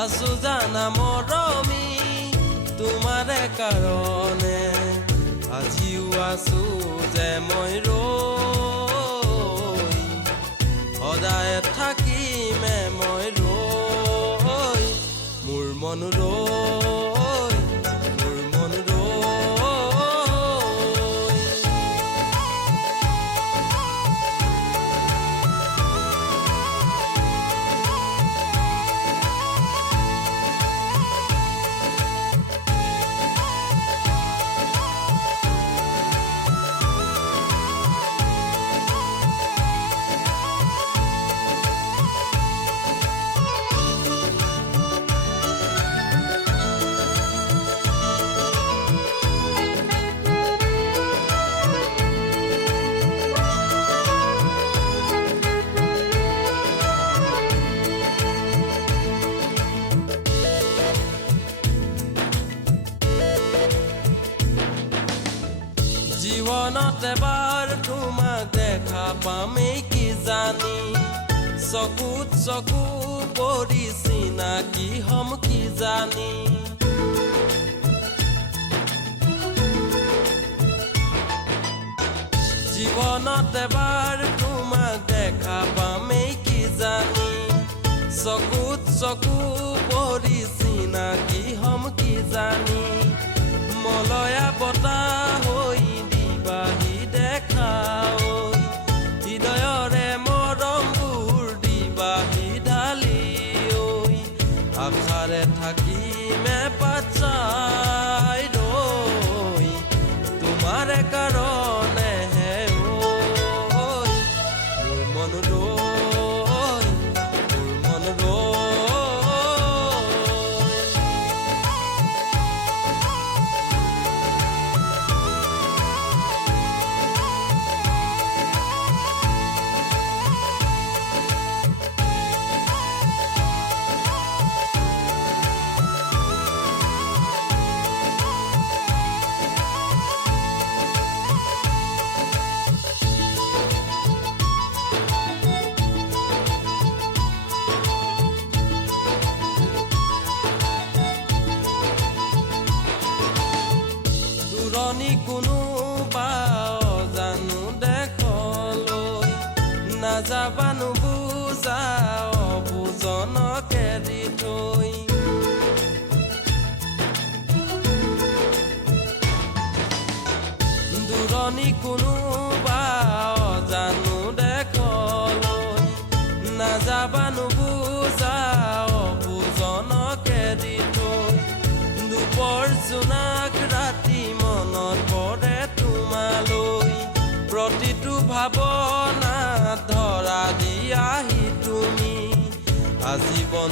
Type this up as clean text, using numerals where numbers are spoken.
আছো জানা মৰমী তোমাৰে কাৰণে আজিও আছো যে মই ৰৈ সদায় থাকিমে মই ৰৈ মোৰ মন ৰৈ মোৰ মন ৰৈ জীৱনত এবাৰ তোমাক দেখা পামেই কি জানি চকুত চকু পৰি চিনাকি হম কি জানি জীৱনত এবাৰ তোমাক দেখা পামেই কি জানি চকুত চকু পৰি চিনাকি হম কি জানি মলয়া বতাহ হৈ দিবাহি দেখা হৃদয়ৰে মৰমবোৰ দিবাহি ঢালি আশাৰে থাকিমে পাছাই ৰৈ তোমাৰে কাৰণেহে মোৰ মন ৰৈ মোৰ মন ৰৈ দূৰণি কোনোবা জানো দেখলৈ নাযাবা নুবুজা অবুজনক এৰি থৈ দূৰণি কোনোবা জানো দেখলৈ নাযাবা নুবুজা অবুজনক এৰি থৈ দুপৰ জোনাক ৰাতি মনত পৰে তোমালৈ প্ৰতিটো ভাৱনা ধৰা দিয়াহি তুমি আজীৱন